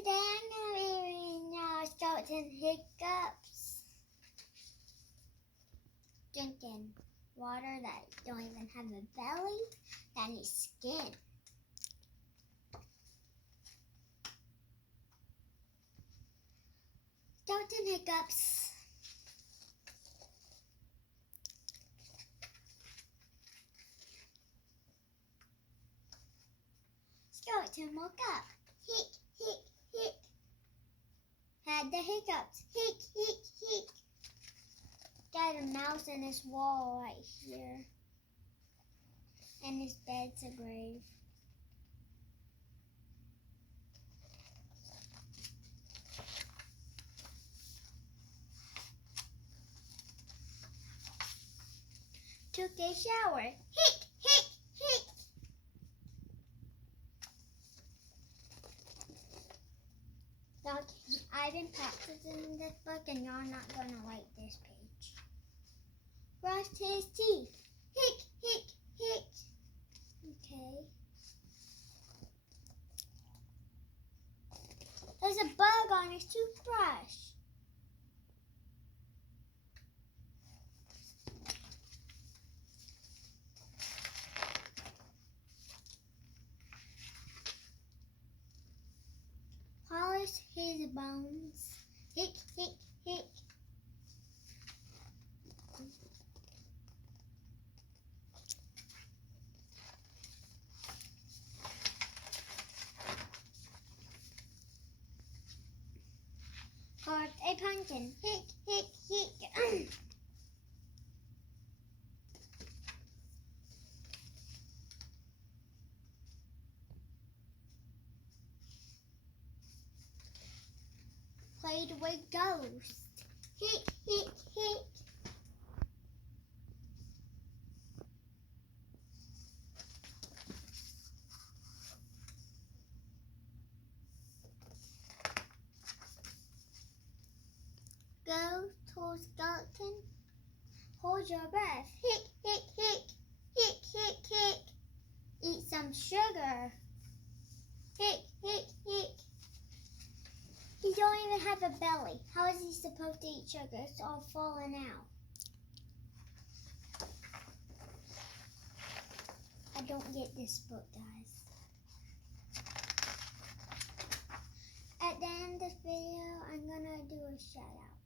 Today I'm going to be reading Skeleton Hiccups. Drinking water that don't even have a belly, that needs skin. Skeleton Hiccups. Skeleton woke up. Hic, hic, hic. Had the hiccups. Hic, hic, hic. Got a mouse in his wall right here. And his bed's a grave. Took a shower. Hic, hic, hic. I've been practicing this book and you're not going to like this page. Brushed his teeth. Hic, hic, hic. Okay. There's a bug on his toothbrush. Polish his bones. Hic, hic, hic. Carved a pumpkin. Hic, hic, hic. Played with ghosts. Hic, hic, hic. Go towards skeleton. Hold your breath. Hic, hic, hic. Hic, hic, hic. Eat some sugar. Hic, hic, hic. He don't even have a belly. How is he supposed to eat sugar? It's all falling out. I don't get this book, guys. At the end of this video, I'm gonna do a shout out.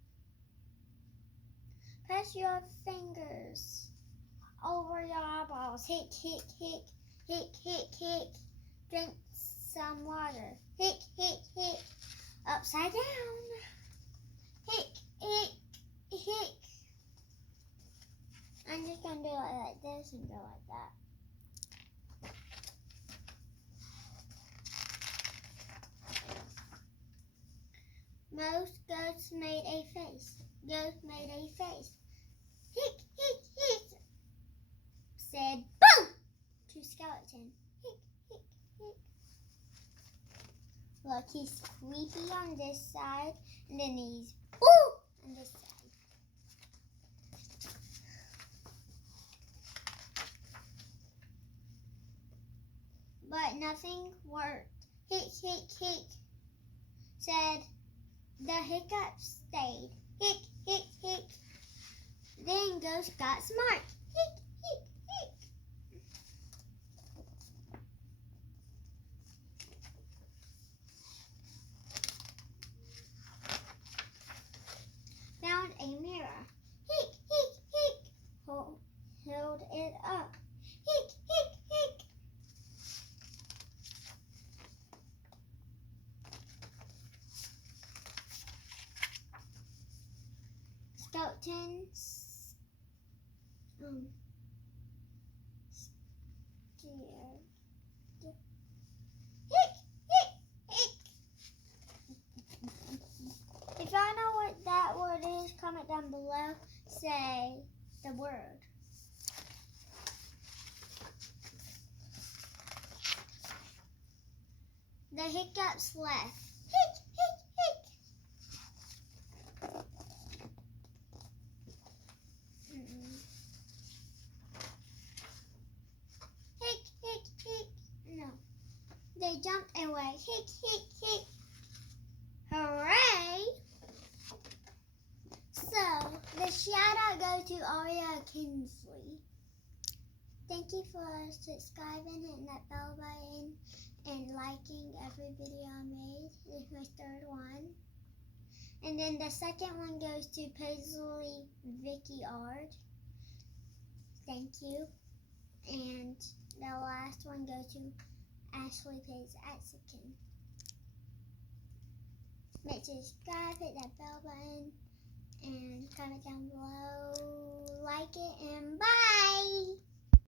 Press your fingers over your eyeballs. Hic, hic, hic. Hic, hic, hic. Drink some water. Hic, hic, hic. Upside down. Hic, hic, hic. I'm just going to do it like this and go like that. Most ghosts made a face. Ghost made a face. Hic, hic, hic. Said boom to skeleton. Hic, hic, hic. Look, he's creepy on this side, and then he's boo on this side. But nothing worked. Hic, hic, hic. Said the hiccups stayed. Hic, hic, hic. Then Ghost got smart. Hic, hic, hic. Found a mirror. Hic, hic, hic. Held it up. Hic, hic, hic. Skeletons. Scared. Hic, hic, hic. If y'all know what that word is, comment down below. Say the word. The hiccups left. Hic, hic, hic. Hic, hic, hic. No. They jumped away. Hic, hic, hic. shout out goes to Aria Kinsley. Thank you for subscribing, hitting that bell button, and liking every video I made. This is my third one. And then the second one goes to Paisley Vicky Ard. Thank you. And the last one goes to Ashley Pace Atkinson. Make sure to subscribe, hit that bell button, and comment down below, like it, and bye!